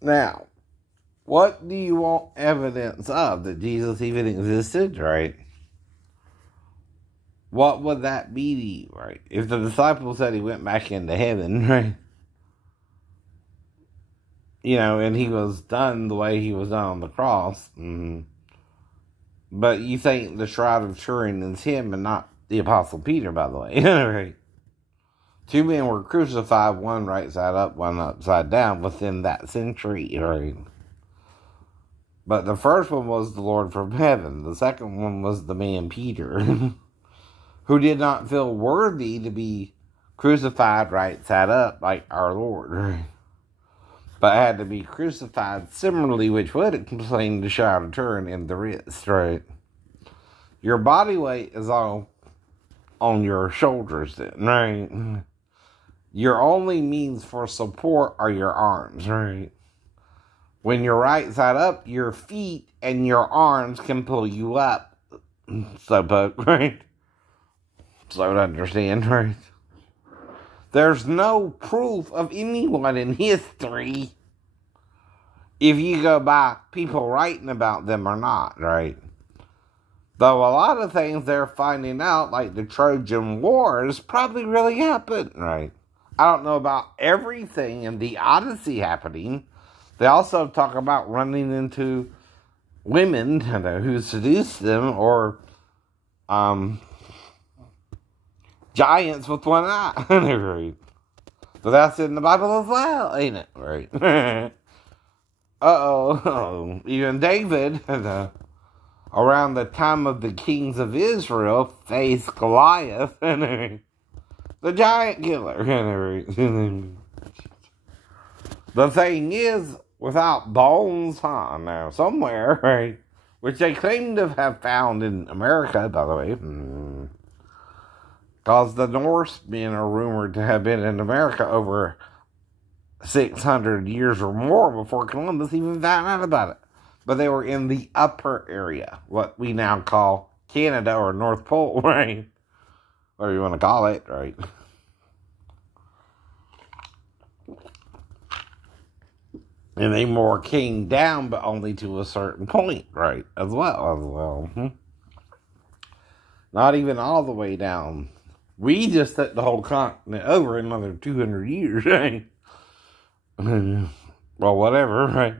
Now, what do you want evidence of? That Jesus even existed, right? What would that be to you, right? If the disciples said he went back into heaven, right? And he was done the way he was done on the cross. But you think the Shroud of Turin is him and not the Apostle Peter, by the way, right? Two men were crucified, one right side up, one upside down, within that century, right? But the first one was the Lord from heaven. The second one was the man Peter, who did not feel worthy to be crucified right side up like our Lord, right? But had to be crucified similarly, which would explain the Shroud of Turin and the wrist, right? Your body weight is all on your shoulders then, right? Your only means for support are your arms, right? When you're right side up, your feet and your arms can pull you up. So, right? So to understand, right? There's no proof of anyone in history, if you go by people writing about them or not, right? Though a lot of things they're finding out, like the Trojan Wars, probably really happened, right? I don't know about everything in the Odyssey happening. They also talk about running into women who seduced them, or giants with one eye. Right? But that's in the Bible as well, ain't it? Right? Even David, around the time of the kings of Israel, faced Goliath, the giant killer. The thing is, without bones, now somewhere, right? Which they claim to have found in America, by the way. Because the Norsemen are rumored to have been in America over 600 years or more before Columbus even found out about it. But they were in the upper area, what we now call Canada or North Pole, right? Whatever you want to call it, right? And they more came down, but only to a certain point, right? As well. Not even all the way down. We just took the whole continent over in another 200 years, right? Well, whatever, right?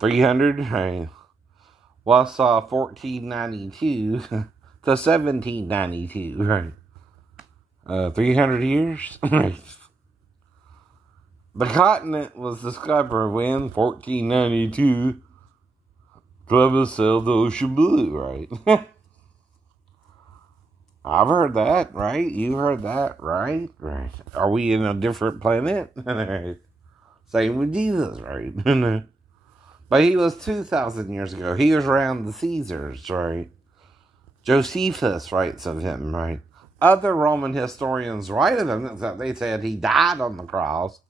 300, right? What's 1492 to 1792, right? 300 years, right? The continent was discovered when 1492 Columbus sailed the ocean blue, right? I've heard that, right? You heard that, right? Right. Are we in a different planet? Same with Jesus, right? But he was 2,000 years ago. He was around the Caesars, right? Josephus writes of him, right? Other Roman historians write of him, except they said he died on the cross.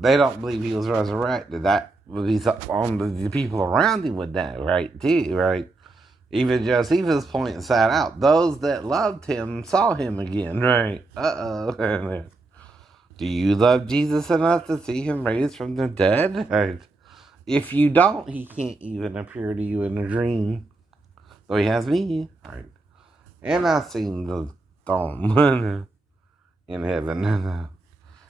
They don't believe he was resurrected. That would be something the people around him would know, right? Too, right? Even Josephus points that out. Those that loved him saw him again, right? Do you love Jesus enough to see him raised from the dead? Right? If you don't, he can't even appear to you in a dream. Though he has me, right? And I've seen the throne in heaven.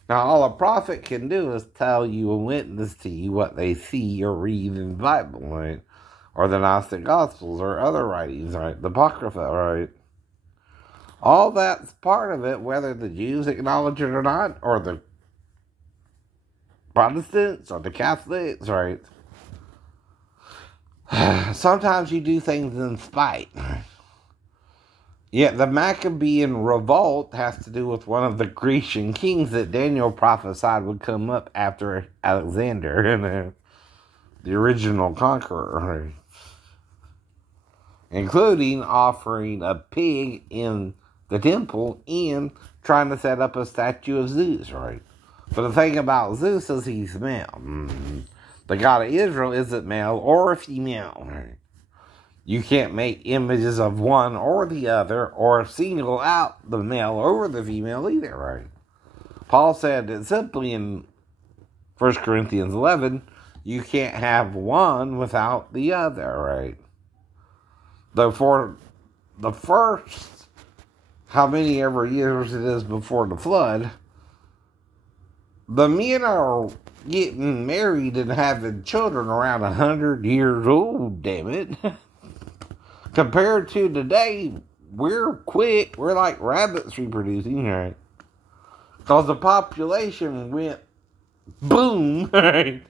Now, all a prophet can do is tell you and witness to you what they see or read in the Bible, right? Or the Gnostic Gospels, or other writings, right? The Apocrypha, right? All that's part of it, whether the Jews acknowledge it or not, or the Protestants, or the Catholics, right? Sometimes you do things in spite. Yet the Maccabean revolt has to do with one of the Grecian kings that Daniel prophesied would come up after Alexander, the original conqueror, right? Including offering a pig in the temple and trying to set up a statue of Zeus, right? But the thing about Zeus is he's male. The God of Israel isn't male or female, right? You can't make images of one or the other, or single out the male over the female either, right? Paul said it simply in 1 Corinthians 11, you can't have one without the other, right? Though for the first, how many ever years it is before the flood, the men are getting married and having children around 100 years old, damn it. Compared to today, we're quick. We're like rabbits reproducing, right? Because the population went boom, right?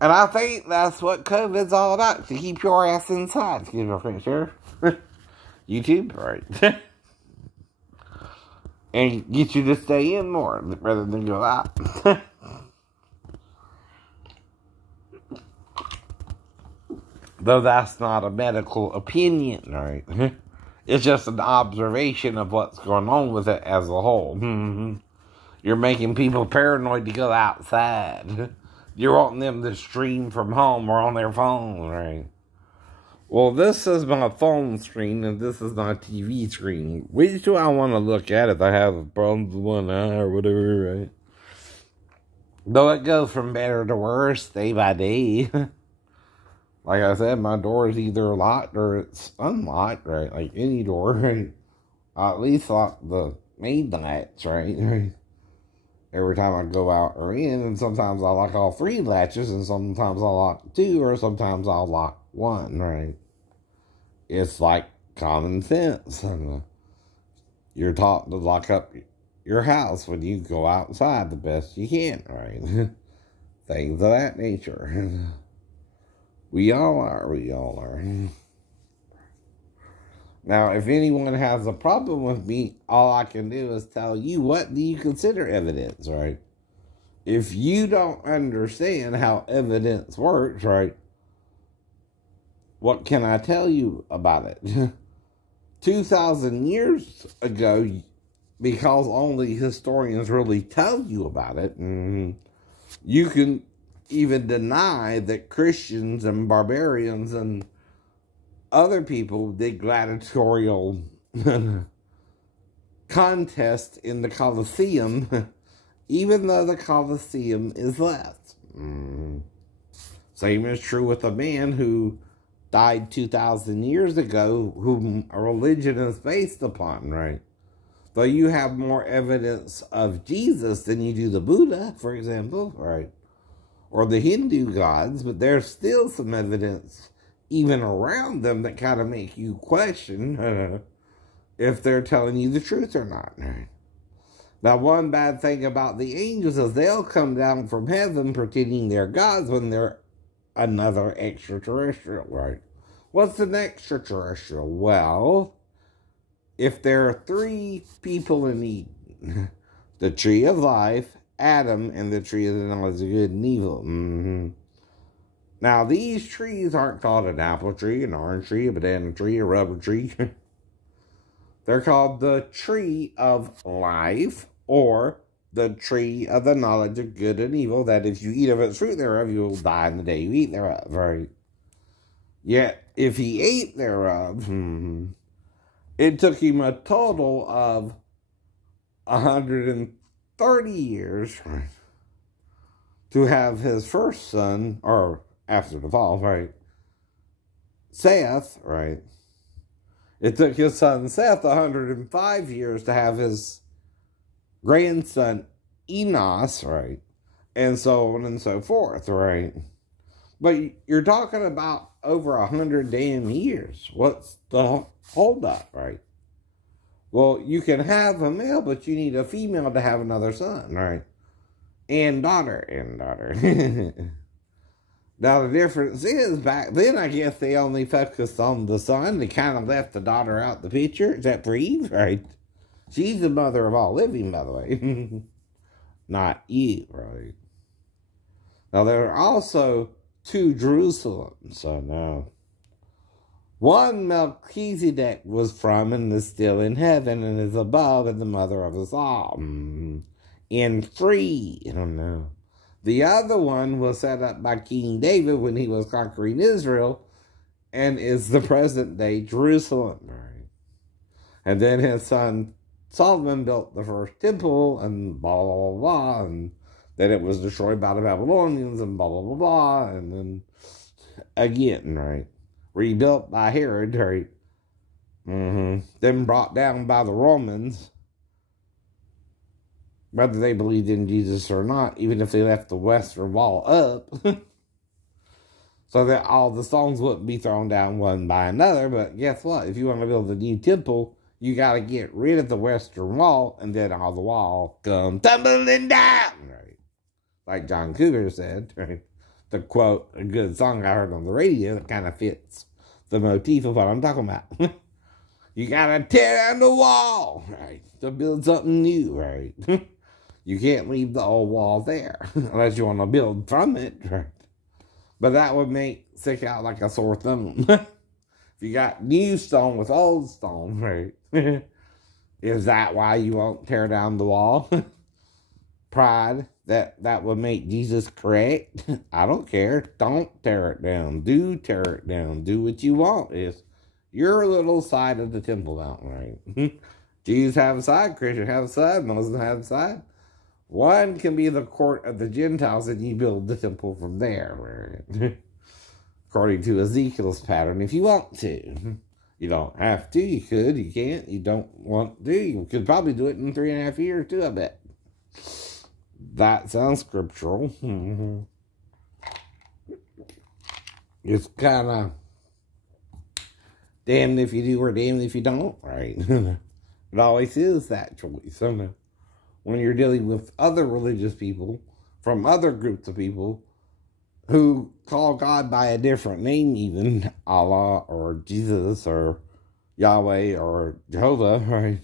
And I think that's what COVID's all about, to keep your ass inside. Excuse me, French, sir. YouTube, right? And get you to stay in more rather than go out. Though that's not a medical opinion, right? It's just an observation of what's going on with it as a whole. You're making people paranoid to go outside. You're wanting them to stream from home or on their phone, right? Well, this is my phone screen and this is my TV screen. Which do I want to look at if I have problems with one eye or whatever, right? Though it goes from better to worse day by day. Like I said, my door is either locked or it's unlocked, right? Like any door, right? I at least lock the main latch, right? Every time I go out or in, and sometimes I lock all 3 latches, and sometimes I'll lock 2, or sometimes I'll lock 1, right? It's like common sense. You're taught to lock up your house when you go outside the best you can, right? Things of that nature. We all are. Now, if anyone has a problem with me, all I can do is tell you, what do you consider evidence, right? If you don't understand how evidence works, right, what can I tell you about it? 2,000 years ago, because only historians really tell you about it, you can even deny that Christians and barbarians and other people did gladiatorial contest in the Colosseum, even though the Colosseum is left. Same is true with a man who died 2,000 years ago, whom a religion is based upon, right? Though you have more evidence of Jesus than you do the Buddha, for example, right? Or the Hindu gods, but there's still some evidence even around them that kind of make you question if they're telling you the truth or not. Now, one bad thing about the angels is they'll come down from heaven pretending they're gods when they're another extraterrestrial, right? What's an extraterrestrial? Well, if there are 3 people in Eden, the tree of life, Adam, and the tree of the knowledge of good and evil. Now, these trees aren't called an apple tree, an orange tree, a banana tree, a rubber tree. They're called the tree of life, or the tree of the knowledge of good and evil, that if you eat of its fruit thereof, you will die in the day you eat thereof, right? Yet, if he ate thereof, it took him a total of 130 years to have his first son, or after the fall, right? Seth, right? It took his son Seth 105 years to have his grandson Enos, right? And so on and so forth, right? But you're talking about over 100 damn years. What's the holdup, right? Well, you can have a male, but you need a female to have another son, right? And daughter. Now, the difference is, back then, I guess they only focused on the son. They kind of left the daughter out the picture, except for Eve, right? She's the mother of all living, by the way. Not Eve, right? Now, there are also 2 Jerusalems, so now. One Melchizedek was from and is still in heaven and is above and the mother of us all. And free, I don't know. The other one was set up by King David when he was conquering Israel and is the present day Jerusalem. Right? And then his son Solomon built the first temple and blah, blah, blah, blah. And Then it was destroyed by the Babylonians and blah, blah, blah, blah. And then again, right? Rebuilt by Herod, right? Then brought down by the Romans, whether they believed in Jesus or not, even if they left the Western Wall up, so that all the stones wouldn't be thrown down one by another. But guess what? If you want to build a new temple, you got to get rid of the Western Wall, and then all the wall come tumbling down, right? Like John Cougar said, right? To quote a good song I heard on the radio that kind of fits the motif of what I'm talking about. You gotta tear down the wall, right, to build something new, right? You can't leave the old wall there unless you want to build from it, right? But that would stick out like a sore thumb. If you got new stone with old stone, right? Is that why you won't tear down the wall? Pride that would make Jesus correct. I don't care. Don't tear it down. Do tear it down. Do what you want. It's your little side of the Temple Mount, right? Jews have a side, Christians have a side, Muslims have a side. One can be the court of the Gentiles, and you build the temple from there, right? According to Ezekiel's pattern, if you want to. You don't have to, you could, you can't, you don't want to. You could probably do it in 3.5 years, too, I bet. That sounds scriptural. It's kind of damned if you do or damned if you don't, right? It always is that choice. When you're dealing with other religious people from other groups of people who call God by a different name, even Allah or Jesus or Yahweh or Jehovah, right?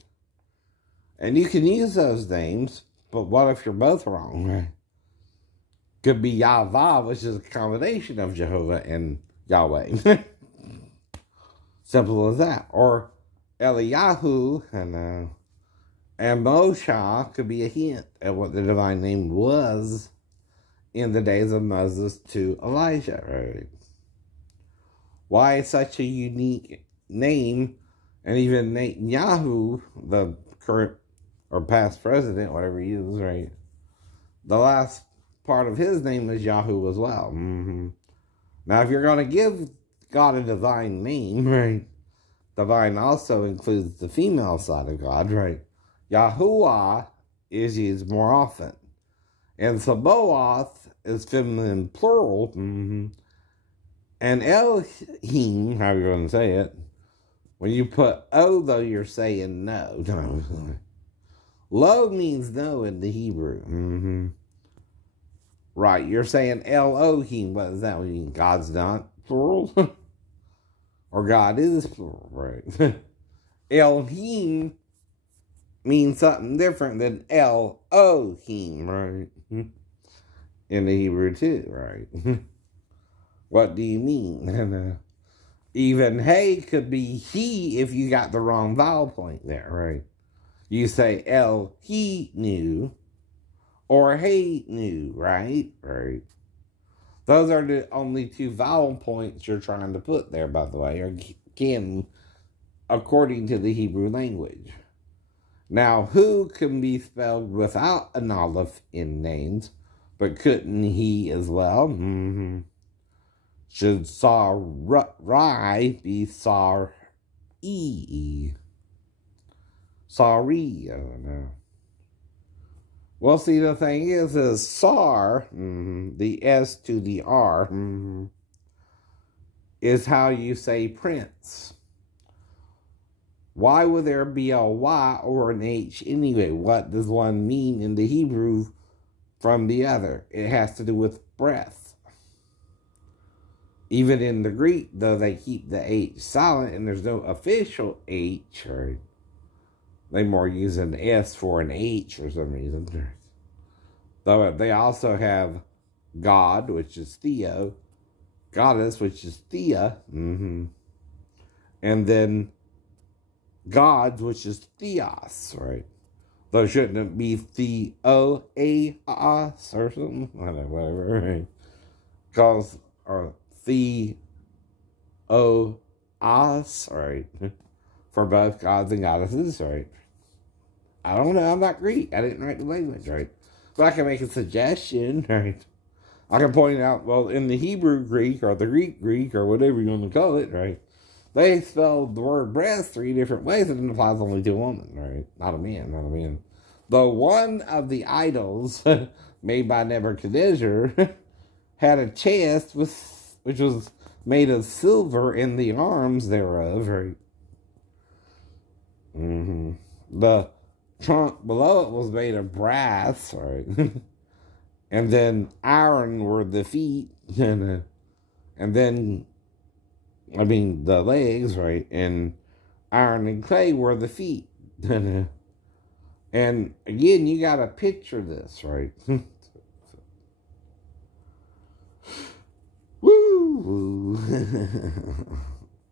And you can use those names, but what if you're both wrong, right? Could be Yahweh, which is a combination of Jehovah and Yahweh. Simple as that. Or Eliyahu and Moshe could be a hint at what the divine name was in the days of Moses to Elijah, right? Why such a unique name? And even Netanyahu, the current or past president, whatever he is, right? The last part of his name is Yahoo as well. Now, if you're going to give God a divine name, right? Divine also includes the female side of God, right? Yahuwah is used more often. And Sabaoth is feminine plural. And Elohim, how you're going to say it, when you put O, though, you're saying no. Lo means no in the Hebrew. Right, you're saying Elohim. What does that mean? God's not plural? Or God is plural, right? Elohim means something different than Elohim, right? In the Hebrew too, right? What do you mean? Even hey could be he if you got the wrong vowel point there, right? You say he knew or hey knew, right? Right. Those are the only two vowel points you're trying to put there, by the way, or can, according to the Hebrew language. Now, who can be spelled without an aleph in names, but couldn't he as well? Should Sarai be Sar-E? Sorry, I don't know. Well, see, the thing is Sar, the S to the R, is how you say prince. Why would there be a Y or an H anyway? What does one mean in the Hebrew from the other? It has to do with breath. Even in the Greek, though, they keep the H silent and there's no official H, right? They more use an S for an H for some reason. Though they also have God, which is Theo, Goddess, which is Thea, and then gods, which is Theos, right? Though shouldn't it be Theos or something? Whatever, right? Because, or Theos, right? For both gods and goddesses, right? I don't know, I'm not Greek. I didn't write the language, right? So I can make a suggestion, right? I can point out, well, in the Hebrew Greek or the Greek or whatever you want to call it, right? They spelled the word breast 3 different ways and it applies only to a woman, right? Not a man, not a man. The one of the idols made by Nebuchadnezzar had a chest which was made of silver in the arms thereof, right? The trunk below it was made of brass, right? And then iron were the feet, and then, I mean, the legs, right? And iron and clay were the feet. And again, you got to picture this, right? Woo!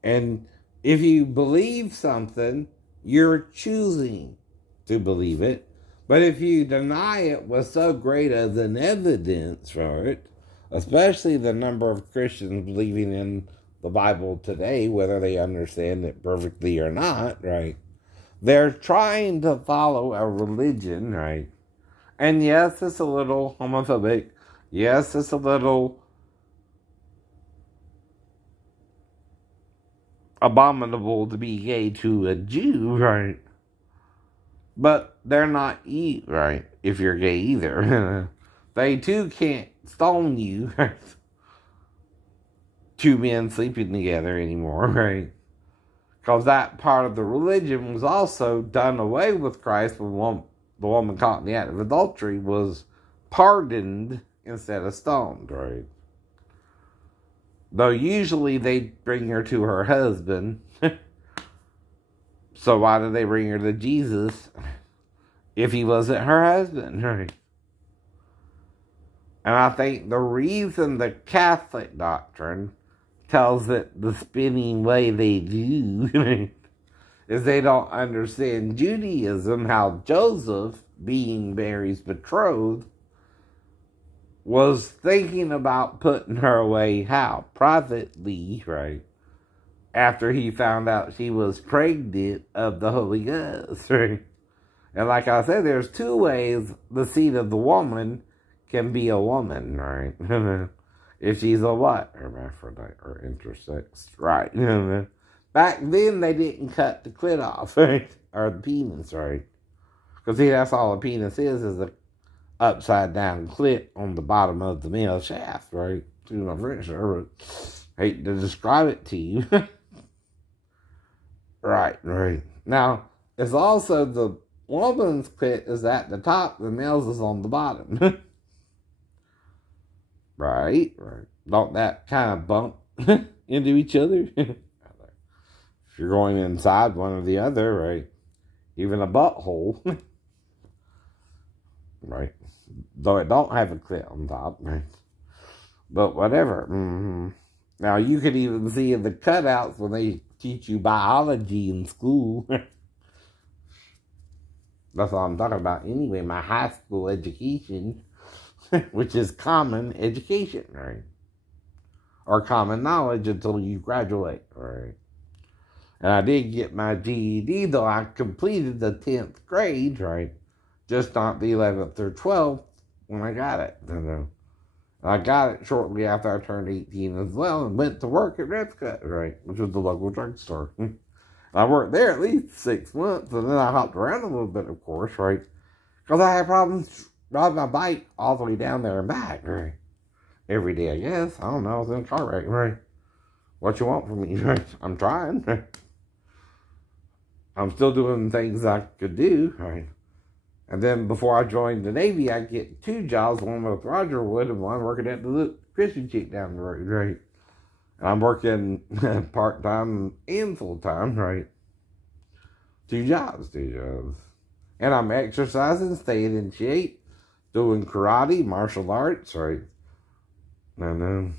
And if you believe something, you're choosing to believe it. But if you deny it with so great as an evidence for it, especially the number of Christians believing in the Bible today, whether they understand it perfectly or not, right? They're trying to follow a religion, right? And yes, it's a little homophobic. Yes, it's a little abominable to be gay to a Jew, right? But they're not you, right? If you're gay either. They too can't stone you, right? 2 men sleeping together anymore, right? Because that part of the religion was also done away with Christ when the woman caught in the act of adultery was pardoned instead of stoned, right? Though usually they bring her to her husband. So why did they bring her to Jesus if he wasn't her husband, right? And I think the reason the Catholic doctrine tells it the spinning way they do is they don't understand Judaism, how Joseph, being Mary's betrothed, was thinking about putting her away, how? Privately, right? After he found out she was pregnant of the Holy Ghost, right? And like I said, there's 2 ways the seed of the woman can be a woman, right? If she's a what? Hermaphrodite or intersex, right? Back then, they didn't cut the clit off, right? Or the penis, right? Because see, that's all a penis is a upside down clit on the bottom of the male shaft, right? To my French, but I hate to describe it to you. Right. Now, it's also the woman's clit is at the top, the male's is on the bottom. Right. Don't that kind of bump into each other? If you're going inside one or the other, right? Even a butthole. Right. Though it don't have a clit on top, right? But whatever. Now, you could even see in the cutouts when they teach you biology in school. That's what I'm talking about anyway, my high school education, which is common education, right? Or common knowledge until you graduate, right? And I did get my GED, though I completed the 10th grade, right? Just not the 11th or 12th when I got it. I got it shortly after I turned 18 as well and went to work at Red's Cut, right? Which was the local drugstore. I worked there at least 6 months, and then I hopped around a little bit, of course, right? Because I had problems riding my bike all the way down there and back, right? Every day, I guess. I don't know. I was in a car wreck, right? What you want from me, right? I'm trying, right? I'm still doing things I could do, right? And then before I joined the Navy, I get 2 jobs, one with Roger Wood and one working at the Christian chick down the road, right? And I'm working part-time and full-time, right? 2 jobs. And I'm exercising, staying in shape, doing karate, martial arts, right? And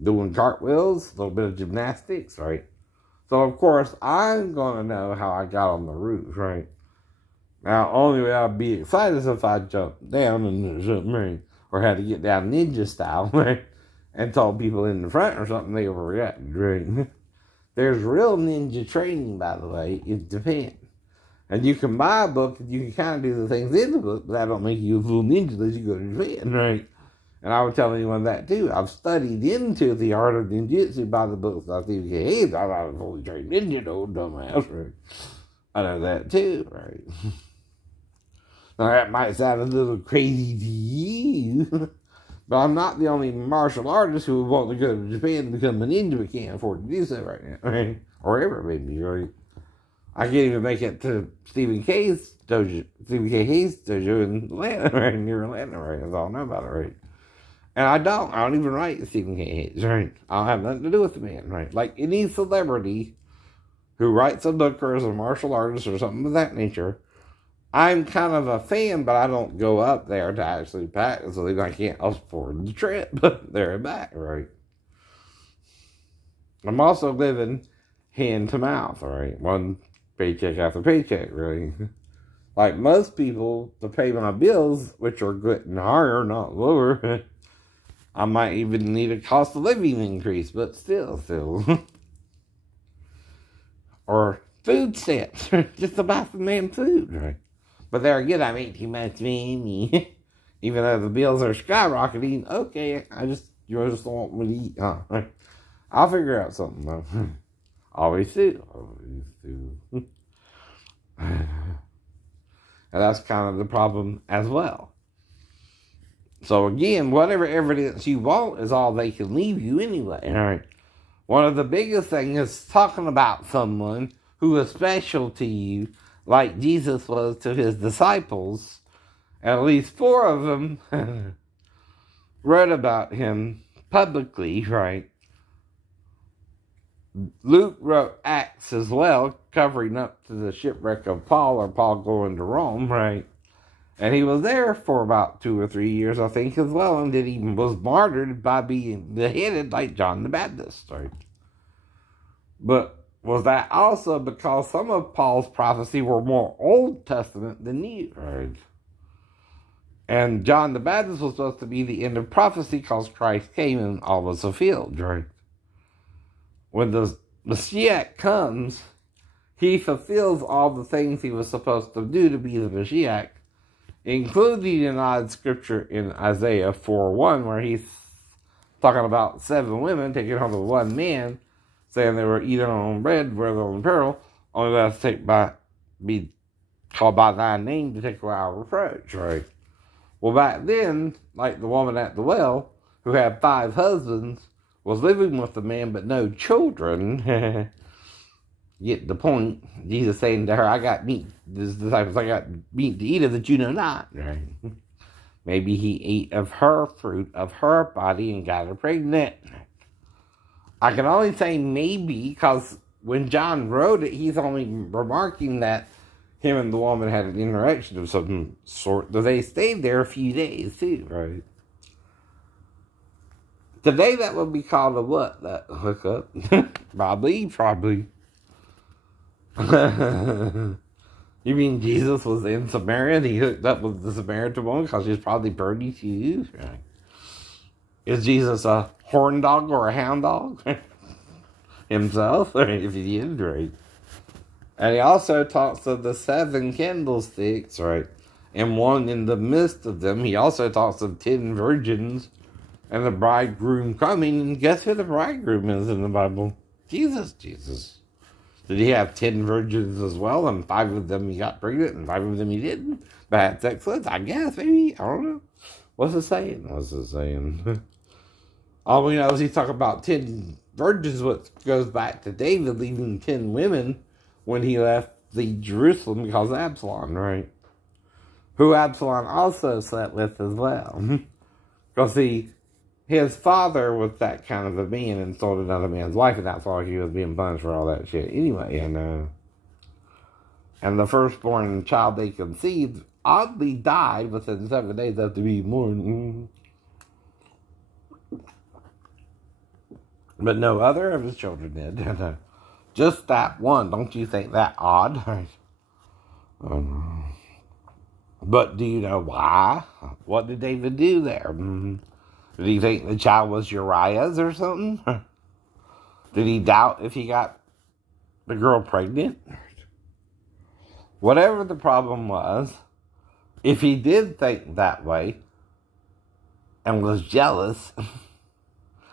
doing cartwheels, a little bit of gymnastics, right? So, of course, I'm going to know how I got on the roof, right? Now, only way I'd be excited is if I jumped down and something, right? Or had to get down ninja style, right? And told people in the front or something they overreacted, right? There's real ninja training, by the way, in Japan. And you can buy a book and you can kind of do the things in the book, but that don't make you a full ninja unless you go to Japan, right? And I would tell anyone that too. I've studied into the art of ninjutsu by the books by Stephen K. Hayes. I'm not a fully trained ninja, no dumbass, right? I know that too, right? Now that might sound a little crazy to you, but I'm not the only martial artist who would want to go to Japan and become a ninja but can't afford to do so right now, right? Or ever, maybe, right? I can't even make it to Stephen K. Hayes' dojo in Atlanta, right? Near Atlanta, right? That's all I know about it, right? And I don't even write Stephen K. Hayes, right? I don't have nothing to do with the man, right? Like any celebrity who writes a book or is a martial artist or something of that nature, I'm kind of a fan, but I don't go up there to actually practice, so I can't afford the trip there and back, right? I'm also living hand to mouth, right? One paycheck after paycheck, really. Like most people, to pay my bills, which are getting higher, not lower, I might even need a cost of living increase, but still. Or food stamps, just to buy some damn food, right? But there again, I make too much money. Even though the bills are skyrocketing, okay, you just don't want me to eat, huh? I'll figure out something, though. Always do. And that's kind of the problem as well. So again, whatever evidence you want is all they can leave you anyway, all right? One of the biggest things is talking about someone who is special to you, like Jesus was to his disciples. At least 4 of them wrote about him publicly, right? Luke wrote Acts as well, covering up to the shipwreck of Paul, or Paul going to Rome, right? And he was there for about 2 or 3 years, I think, as well, and then he was martyred by being beheaded like John the Baptist, right? But was that also because some of Paul's prophecy were more Old Testament than New, right? And John the Baptist was supposed to be the end of prophecy because Christ came and all was fulfilled, right? When the Messiah comes, he fulfills all the things he was supposed to do to be the Messiah, including in odd scripture in Isaiah 4:1, where he's talking about 7 women taking hold of 1 man, saying they were eating on bread, wear their own apparel, only let us be called by thy name to take away our reproach, right? Well, back then, like the woman at the well, who had 5 husbands, was living with the man but no children. Get the point. Jesus saying to her, I got meat. His disciples, I got meat to eat of that you know not. Right? Maybe he ate of her fruit, of her body, and got her pregnant. I can only say maybe, because when John wrote it, he's only remarking that him and the woman had an interaction of some sort. Though they stayed there a few days, too, right? Today, that would be called a what? That hookup? Probably. You mean Jesus was in Samaria and he hooked up with the Samaritan woman because she was probably birdie too? Right. Is Jesus a horn dog or a hound dog? Himself? If he did, right. And he also talks of the 7 candlesticks, right? And one in the midst of them. He also talks of 10 virgins and the bridegroom coming. And guess who the bridegroom is in the Bible? Jesus. Did he have 10 virgins as well? And 5 of them he got pregnant and 5 of them he didn't? But had sex with? I guess, maybe. I don't know. What's it saying? All we know is he's talking about 10 virgins, which goes back to David leaving 10 women when he left the Jerusalem because of Absalom, right? Who Absalom also slept with as well. Because his father was that kind of a man and sold another man's wife, and that's why he was being punished for all that shit anyway. And the firstborn child they conceived oddly died within 7 days after being born. But no other of his children did. Just that one. Don't you think that odd? But do you know why? What did David do there? Did he think the child was Uriah's or something? Did he doubt if he got the girl pregnant? Whatever the problem was, if he did think that way and was jealous,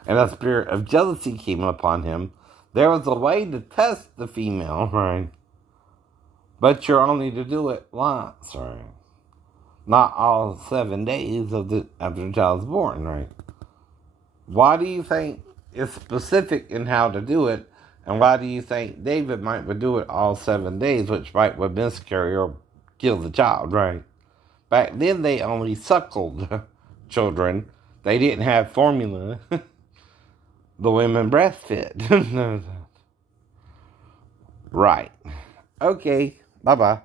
and a spirit of jealousy came upon him, there was a way to test the female, right? But you're only to do it once, right? Not all 7 days after the child's born, right? Why do you think it's specific in how to do it? And why do you think David might would do it all 7 days, which might would miscarry or kill the child, right? Back then, they only suckled children. They didn't have formula. The women breastfed. Right. Okay. Bye-bye.